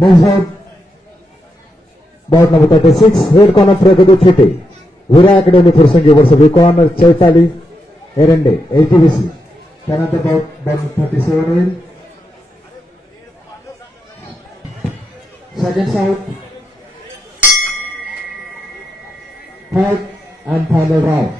Next out, bout number 36, red corner Pragati Thete, Vira Academy Pursangi versus corner Chaitali Erende, LTVC. Another bout 37 win. Second out, third and final round.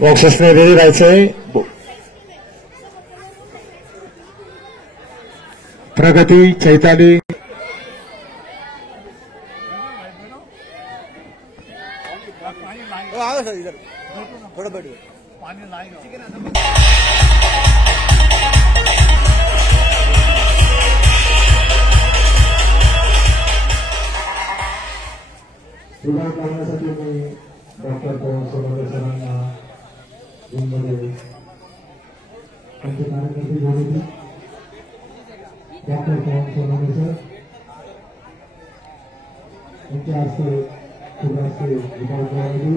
बॉक्सेसने ready राहायचंय. प्रगती चैताली सुरुवात करण्यासाठी मी doctor पवन सोनवणे सरांना रूममध्ये त्यांचे कार्यकर्ते बोलवले. डॉक्टर पवन Sonawane sir यांच्या हस्ते सुरुवाती विभागवारी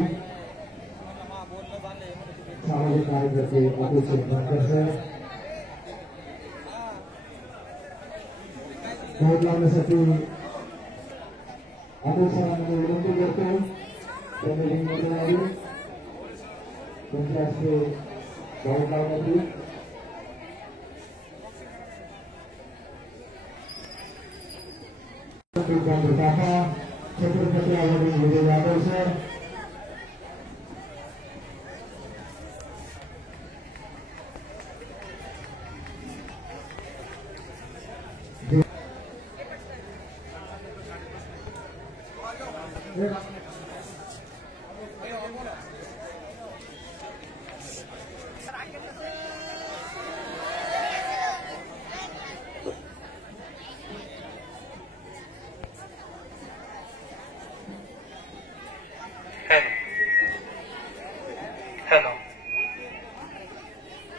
सामाजिक कार्यकर्ते अतुल शेखर सर बोर्ड लावण्यासाठी अतुल सरांना विनंती करतो. त्यांनी रिंगमध्ये आली त्यांच्या हस्ते बोर्ड लावण्यात येईल. छत्रपती आवाजी Vijay Yadav sir Hello.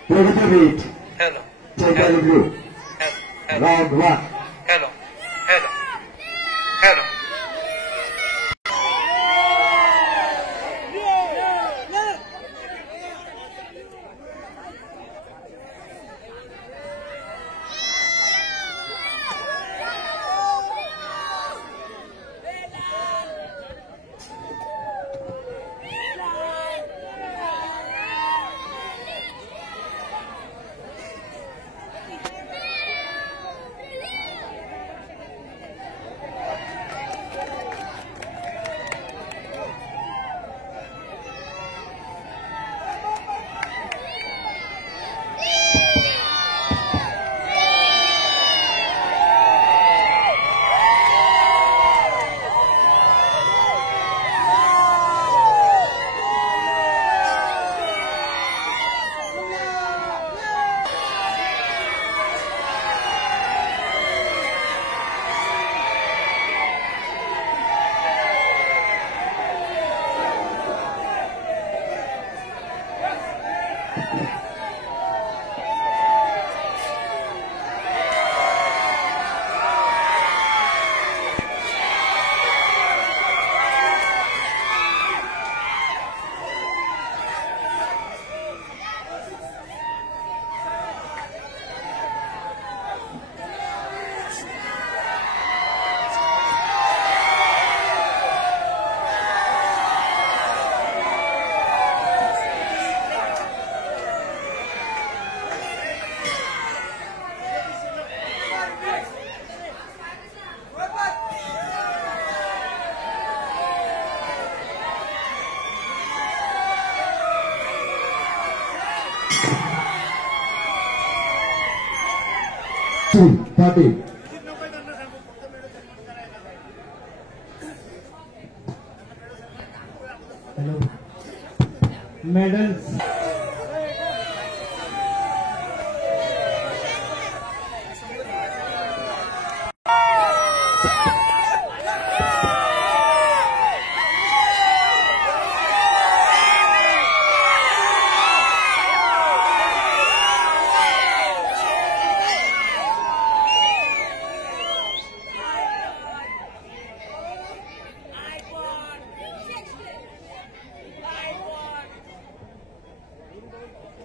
Pragati Hello. Chaitali Group. Hello. Round 1. Hello. Hello. Hello. Lakshmi, 30. Medals.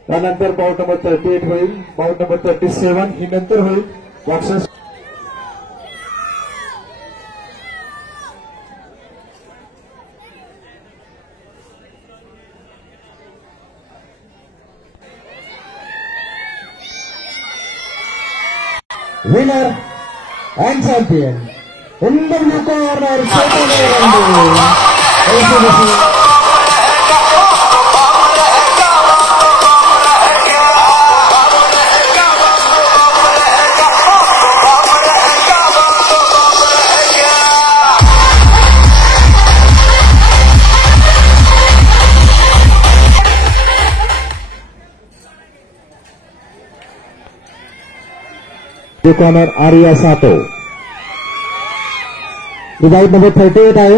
त्यानंतर बाउट नंबर 38 होईल. बाउट नंबर 37 ही नंतर होईल. Boxes winner and champion in the blue corner, blue corner Arya Sato. Divide number 38 आहे.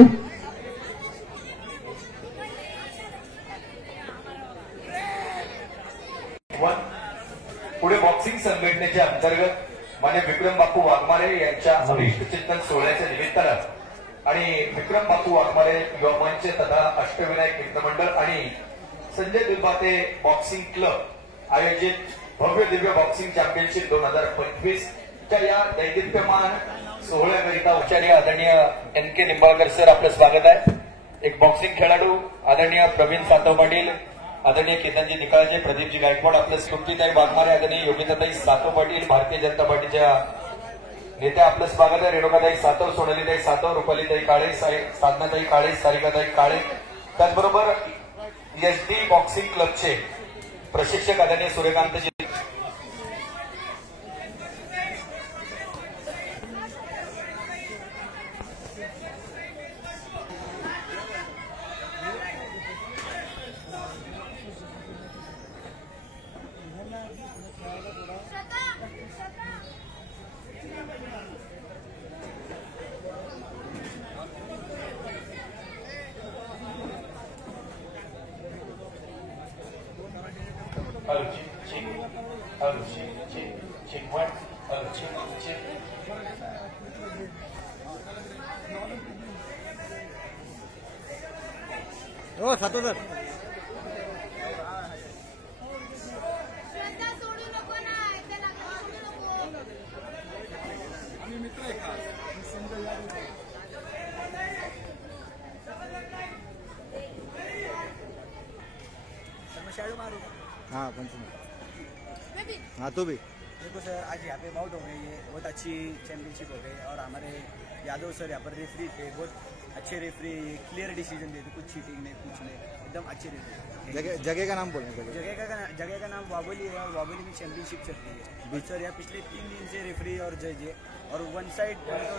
पुढे boxing संघटनेच्या अंतर्गत मान्य विक्रम बापू वाघमारे यांच्या अभिष्ट चिंतन सोहळ्याच्या निमित्तानं आणि विक्रम बापू वाघमारे युवा मंच तथा अष्टविनायक मित्रमंडळ आणि संजय दुर्बाते बॉक्सिंग क्लब आयोजित भव्य दिव्य बॉक्सिंग चॅम्पियनशिप 2025 च्या या दैदिप्यमान सोहळ्याकरिता उच्चार्य आदरणीय NK निंबाळकर सर आपलं स्वागत आहे. एक बॉक्सिंग खेळाडू आदरणीय प्रवीण सातव पाटील, आदरणीय केतनजी निकाळजे, प्रदीपजी गायकवाड, आपलं स्फूर्तीताई वाघमारे, आदरणीय योगिताताई सातव पाटील, भारतीय जनता पार्टीच्या नेत्या आपलं स्वागत आहे. रेणुकाताई सातव, सोनालीताई सातव, रुपालीताई काळे, साधनाताई काळे, सारिकाताई काळे, त्याचबरोबर SD बॉक्सिंग क्लबचे प्रशिक्षक आदरणीय सूर्यकांतजी हो सातो सर. हाँ हाँ तो भी देखो सर, आज यहाँ पे बाउट हो गई है, बहुत अच्छी चैंपियनशिप हो गई और हमारे यादव सर यहाँ पर रेफरी थे, बहुत अच्छे रेफरी, क्लियर डिसीजन देते, कुछ चीटिंग नहीं, कुछ नहीं, एकदम अच्छे रेफरी. जगह का नाम बोलें. जगह का नाम वाबोली है और वाबोली में चैंपियनशिप चल रही है. सर यहाँ पिछले 3 दिन से रेफरी और जज है और वन साइड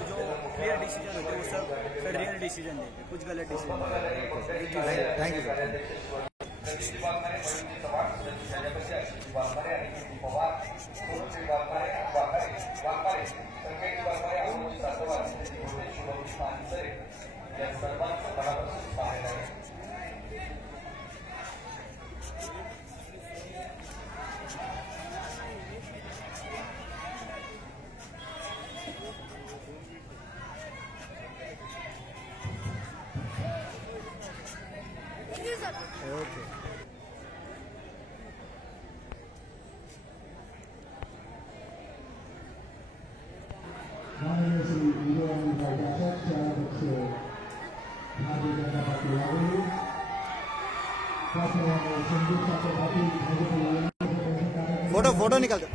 जो क्लियर डिसीजन होते हैं वो सब रियल डिसीजन देते, कुछ गलत decision. Thank you sir. Okay. Photo निकाल दो.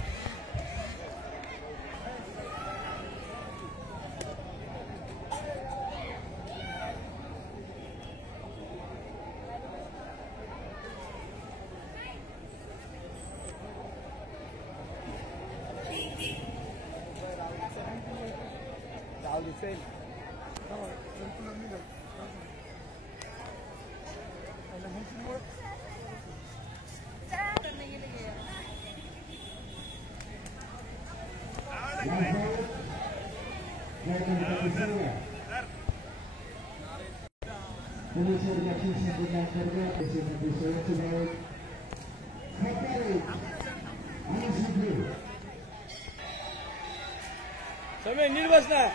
समय नीट बसना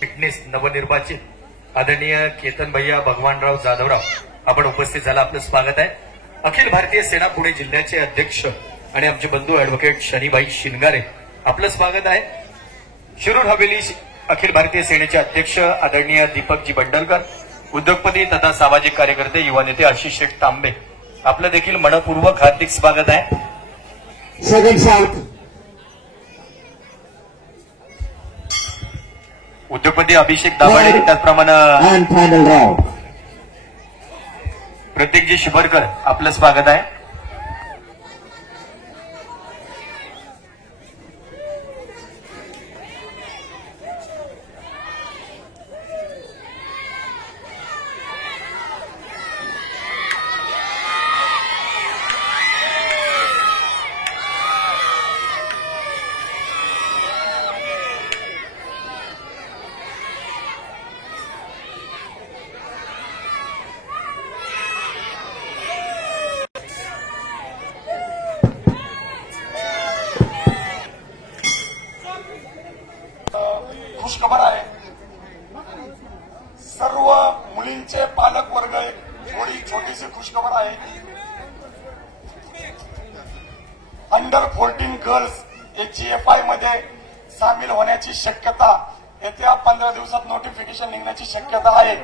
फिटनेस नवनिर्वाचित आदरणीय केतन भैया भगवानराव जाधवराव आपण उपस्थित झाला, आपलं स्वागत आहे. अखिल भारतीय सेना पुणे जिल्ह्याचे अध्यक्ष आणि आमचे बंधू ऍडव्होकेट शनीभाई शिनगारे, आपलं स्वागत आहे. शिरूर हवेली अखिल भारतीय सेनेचे अध्यक्ष आदरणीय दीपकजी बंडलकर, उद्योगपती तथा सामाजिक कार्यकर्ते युवा नेते आशिष शेठ तांबे, आपलं देखील मनपूर्वक हार्दिक स्वागत आहे. सेकंड साउथ उद्योगपती अभिषेक दाभाडे, त्याचप्रमाणे अँड फायनल राउंड. प्रतीकजी शिबरकर, आपलं स्वागत आहे. खुशखबर आहे, सर्व मुलींचे पालक वर्ग थोडी छोटीशी खुशखबर आहे. अंडर 14 गर्ल्स HGFI मध्ये सामील होण्याची शक्यता येत्या 15 दिवसात नोटिफिकेशन निघण्याची शक्यता आहे.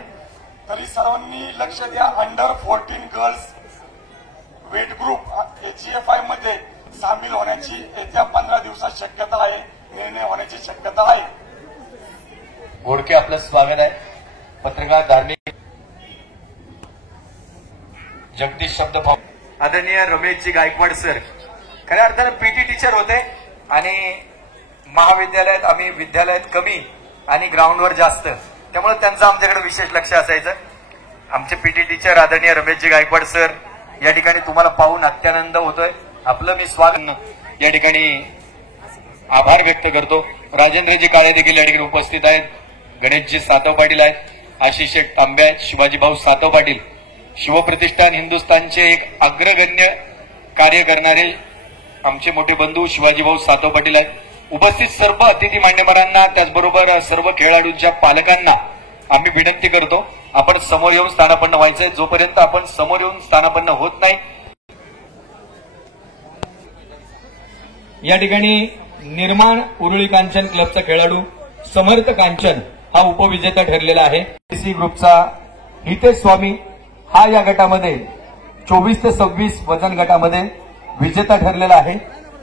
तरी सर्वांनी लक्ष द्या. Under 14 girls weight group HGFI मध्ये सामील होण्याची येत्या 15 दिवसात शक्यता आहे, निर्णय होण्याची शक्यता आहे. गोडके, आपलं स्वागत आहे. पत्रकार धार्मिक जगदीश शब्द आदरणीय रमेशजी गायकवाड सर, खऱ्या अर्थानं पीटी टीचर होते आणि महाविद्यालयात आम्ही विद्यालयात कमी आणि ग्राउंडवर जास्त, त्यामुळे त्यांचं आमच्याकडे विशेष लक्ष असायचं. आमचे पीटी टीचर आदरणीय रमेशजी गायकवाड सर या ठिकाणी तुम्हाला पाहून अत्यानंद होतोय. आपलं मी स्वागत या ठिकाणी आभार व्यक्त करतो. राजेंद्रजी काळे देखील या ठिकाणी उपस्थित आहेत. गणेशजी सातव पाटील आहेत. आशिष शेठ तांबे आहेत. शिवाजी भाऊ सातव पाटील, शिवप्रतिष्ठान हिंदुस्थानचे एक अग्रगण्य कार्य करणारे आमचे मोठे बंधू शिवाजी भाऊ सातव पाटील आहेत. उपस्थित सर्व अतिथी मान्यवरांना, त्याचबरोबर सर्व खेळाडूंच्या पालकांना आम्ही विनंती करतो, आपण समोर येऊन स्थानापन्न व्हायचंय. जोपर्यंत आपण समोर येऊन स्थानापन्न होत नाही, या ठिकाणी निर्माण उरुळी कांचन क्लबचा खेळाडू समर्थ कांचन हा उपविजेता ठरलेला आहे. सी ग्रुपचा हितेश स्वामी हा या गटामध्ये 24 ते 26 वजन गटामध्ये विजेता ठरलेला आहे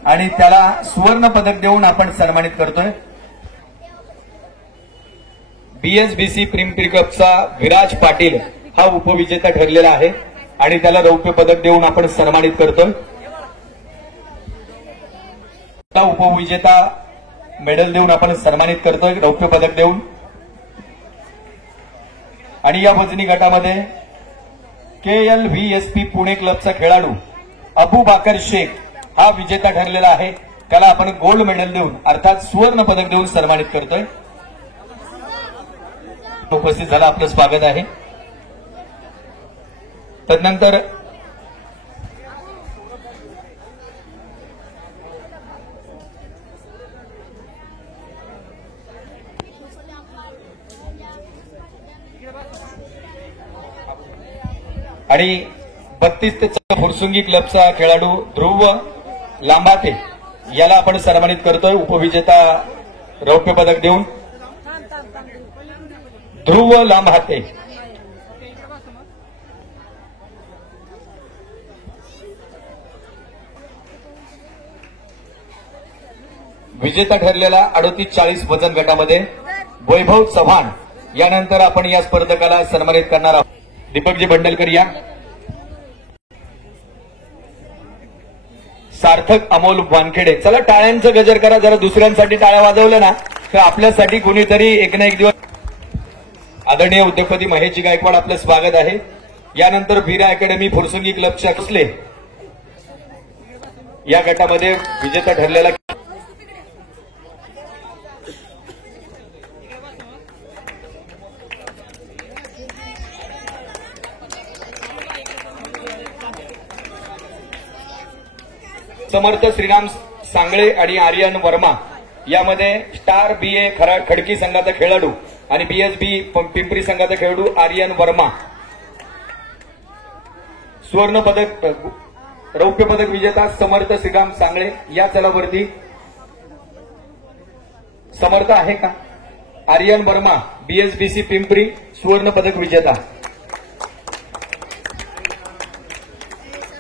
आणि त्याला सुवर्ण पदक देऊन आपण सन्मानित करतोय. BSBC पिंपरी कपचा विराज पाटील हा उपविजेता ठरलेला आहे आणि त्याला रौप्य पदक देऊन आपण सन्मानित करतोय. उपविजेता मेडल देऊन आपण सन्मानित करतोय, रौप्य पदक देऊन. आणि या वजनी गटामध्ये KLVSP पुणे क्लबचा खेळाडू अबू बाकर शेख हा विजेता ठरलेला आहे, त्याला आपण गोल्ड मेडल देऊन अर्थात सुवर्ण पदक देऊन सन्मानित करतोय. उपस्थित झाला, आपलं स्वागत आहे. तदनंतर आणि 32 ते फुरसुंगी क्लबचा खेळाडू ध्रुव लांबाते याला आपण सन्मानित करतोय उपविजेता रौप्य पदक देऊन ध्रुव लांबहाते. विजेता ठरलेला 38-40 वजन गटामध्ये वैभव चव्हाण. यानंतर आपण या स्पर्धकाला सन्मानित करणार आहोत. दीपकजी बंडलकर या. सार्थक अमोल वानखेडे. चला टाळ्यांचं गजर करा. जरा दुसऱ्यांसाठी टाळ्या वाजवल्या ना तर आपल्यासाठी कोणीतरी एक ना एक दिवस. आदरणीय उद्योगपती महेशजी गायकवाड आपलं स्वागत आहे. यानंतर वीरा अकॅडमी फुरसुंगी क्लबच्या कसले या गटामध्ये विजेता ठरलेला समर्थ श्रीराम सांगळे आणि आर्यन वर्मा. यामध्ये स्टार बीए खडकी संघाचा खेळाडू आणि बीएसबी पिंपरी संघाचा खेळाडू आर्यन वर्मा. सुवर्ण पदक रौप्य पदक विजेता समर्थ श्रीराम सांगळे. या चलावरती समर्थ आहे का? आर्यन वर्मा बीएसबीसी पिंपरी सुवर्ण पदक विजेता.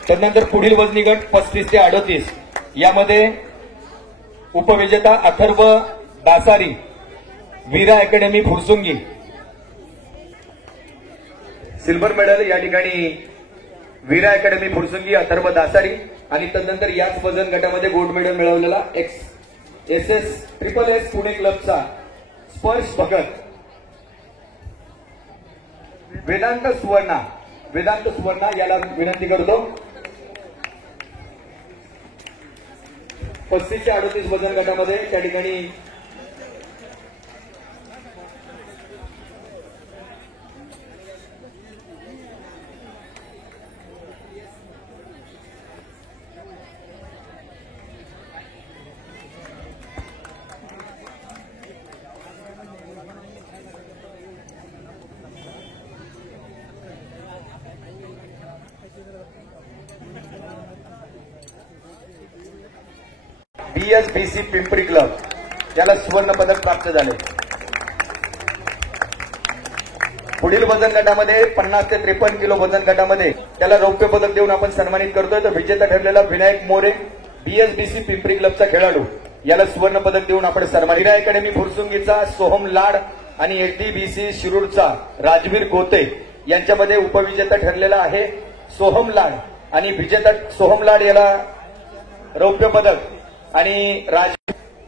त्यानंतर पुढील वजनी गट 35 ते 38. यामध्ये उपविजेता अथर्व दासारी वीरा अकॅडमी फुरसुंगी. सिल्वर मेडल या ठिकाणी वीरा अकॅडमी फुरसुंगी अथर्व दासारी. आणि त्यानंतर याच वजन गटामध्ये गोल्ड मेडल मिळवलेला SSS पुणे क्लबचा स्पर्श भगत. वेदांत सुवर्णा याला विनंती करतो. 35 ते 38 वजन गटामध्ये त्या ठिकाणी बीएसबीसी पिंपरी क्लब याला सुवर्ण पदक प्राप्त झाले. पुढील वजन गटामध्ये 50 ते 53 किलो वजन गटामध्ये त्याला रौप्य पदक देऊन आपण सन्मानित करतोय. तर विजेता ठरलेला विनायक मोरे बीएसबीसी पिंपरी क्लबचा खेळाडू याला सुवर्ण पदक देऊन आपण सन्मानित. वीरा अकॅडमी फुरसुंगीचा सोहम लाड आणि एचडीबीसी शिरूरचा राजवीर गोते यांच्यामध्ये उपविजेता ठरलेला आहे सोहम लाड. आणि विजेता सोहम लाड याला रौप्य पदक. आणि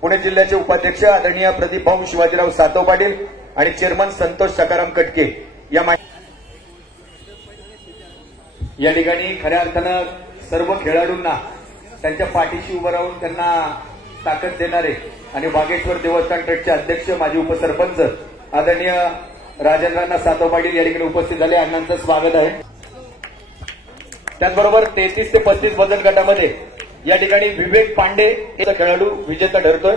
पुणे जिल्ह्याचे उपाध्यक्ष आदरणीय प्रदीप भाऊ शिवाजीराव सातव पाटील आणि चेअरमन संतोष सकाराम कटके या ठिकाणी खऱ्या अर्थानं सर्व खेळाडूंना त्यांच्या पाठीशी उभं राहून त्यांना ताकद देणारे आणि बागेश्वर देवस्थान ट्रस्टचे अध्यक्ष माजी उपसरपंच आदरणीय राजेंद्रांना सातव पाटील या ठिकाणी उपस्थित झाले. अण्णांचं स्वागत आहे. त्याचबरोबर 33 ते 35 वजन गटामध्ये या ठिकाणी विवेक पांडे खेळाडू विजेता ठरतोय.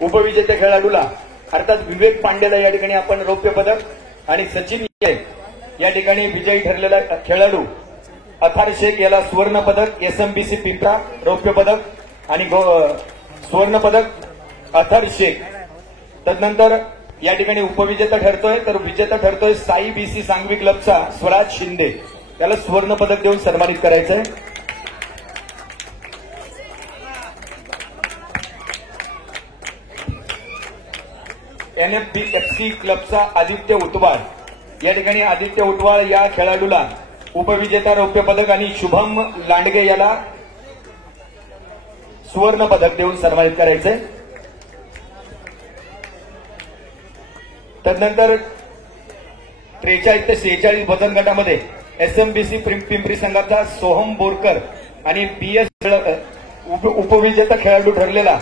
उपविजेत्या खेळाडूला अर्थात विवेक पांडेला या ठिकाणी आपण रौप्य पदक आणि सचिन या ठिकाणी विजयी ठरलेला खेळाडू अथार शेख याला सुवर्ण पदक एसएमबीसी पिंपरा रौप्य पदक आणि सुवर्ण पदक अथार शेख. तदनंतर या ठिकाणी उपविजेता ठरतोय तर विजेता ठरतोय साई बीसी सांगवी क्लबचा स्वराज शिंदे. त्याला सुवर्ण पदक देऊन सन्मानित करायचंय. NFBFC क्लबचा आदित्य उटवाळ. या ठिकाणी आदित्य उटवाळ या खेळाडूला उपविजेता रौप्य पदक आणि शुभम लांडगे याला सुवर्ण पदक देऊन सन्मानित करायचंय. तदनंतर 43 ते 46 वजन गटामध्ये एसएमबीसी पिंपरी संघाचा सोहम बोरकर आणि उपविजेता खेळाडू ठरलेला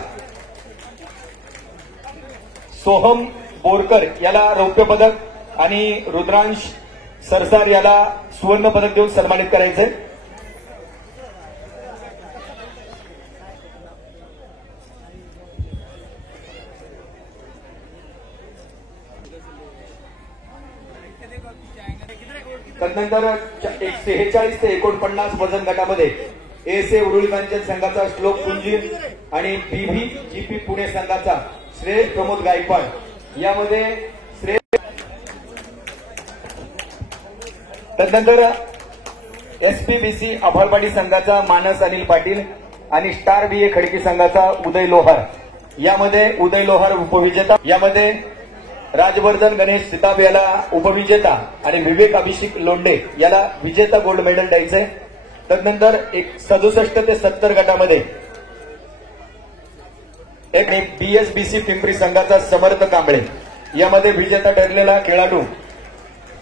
सोहम बोरकर याला रौप्य पदक आणि रुद्रांश सरसार याला सुवर्ण पदक देऊन सन्मानित करायचंय. तदनंतर 46 ते 49 वजन गटामध्ये एएसए उरुळी कांचन संघाचा श्लोक पुंजी आणि बीबी जीपी पुणे संघाचा श्रेय प्रमोद गायकवाड यामध्ये श्रेय. त्यानंतर एसपीबीसी आभाळपाडी संघाचा मानस अनिल पाटील आणि स्टार बीए खडकी संघाचा उदय लोहार यामध्ये उदय लोहार उपविजेता. यामध्ये राजवर्धन गणेश सिताब याला उपविजेता आणि विवेक अभिषेक लोंढे याला विजेता गोल्ड मेडल द्यायचंय. त्यानंतर 67 ते 70 गटामध्ये एक बीएसबीसी पिंपरी संघाचा समर्थ कांबळे यामध्ये विजेता ठरलेला खेळाडू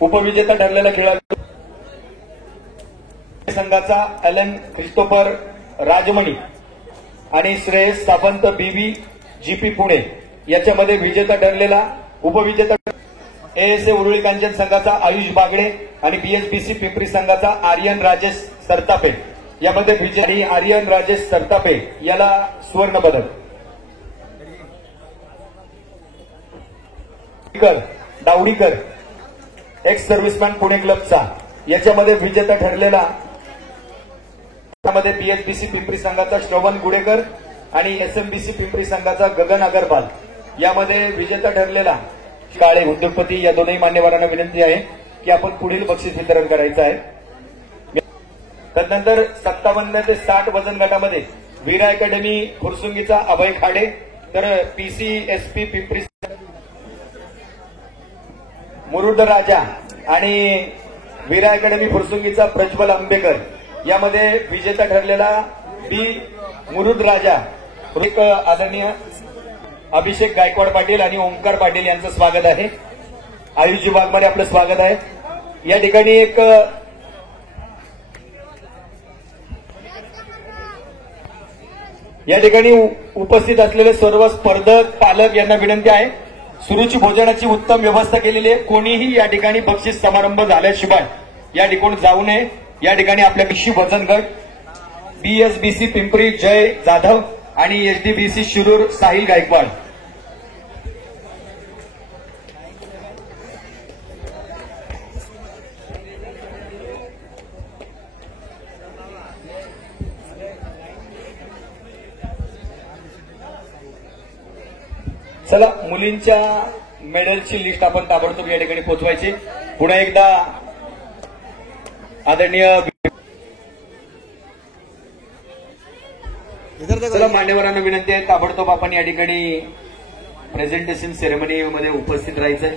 उपविजेता ठरलेला खेळाडू संघाचा एलन ख्रिस्तोफर राजमणी आणि श्रेयस सावंत बीबी जीपी पुणे याच्यामध्ये विजेता ठरलेला उपविजेता एएसए उरुळी कांचन संघाचा आयुष बागडे आणि बीएसबीसी पिंपरी संघाचा आर्यन राजेश सरतापे यामध्ये विजेता आर्यन राजेश सरतापे याला सुवर्ण पदक. डावडीकर एक्स सर्व्हिसमॅन पुणे क्लबचा याच्यामध्ये विजेता ठरलेला मध्ये बीएसबीसी पिंपरी संघाचा श्रवण गुडेकर आणि एसएमबीसी पिंपरी संघाचा गगन अगरवाल यामध्ये विजेता ठरलेला काळे उद्योगपती. या दोनही मान्यवरांना विनंती आहे की आपण पुढील बक्षीस वितरण करायचं आहे. त्यानंतर 57 ते 60 वजन गटामध्ये वीरा अकॅडमी फुरसुंगीचा अभय खाडे तर पीसीएसपी पिंपरी मुरुड राजा आणि वीरा अकॅडमी फुरसुंगीचा प्रज्वल आंबेकर यामध्ये विजेता ठरलेला बी मुरुड राजा एक आदरणीय अभिषेक गायकवाड पाटील आणि ओंकार पाटील यांचं स्वागत आहे. आयुषजी वाघमारे आपलं स्वागत आहे. या ठिकाणी एक या ठिकाणी उपस्थित असलेले सर्व स्पर्धक पालक यांना विनंती आहे सुरुची भोजनाची उत्तम व्यवस्था केलेली आहे. कोणीही या ठिकाणी बक्षीस समारंभ झाल्याशिवाय या ठिकाणी जाऊ नये. या ठिकाणी आपल्या पिशी वजन गट बीएसबीसी पिंपरी जय जाधव आणि एचडीबीसी शिरूर साहिल गायकवाड. चला मुलींच्या मेडलची लिस्ट आपण ताबडतोब या ठिकाणी पोहोचवायची. पुन्हा एकदा आदरणीय चला मान्यवरांना विनंती आहे ताबडतोब आपण या ठिकाणी प्रेझेंटेशन सेरेमनीमध्ये उपस्थित राहायचंय.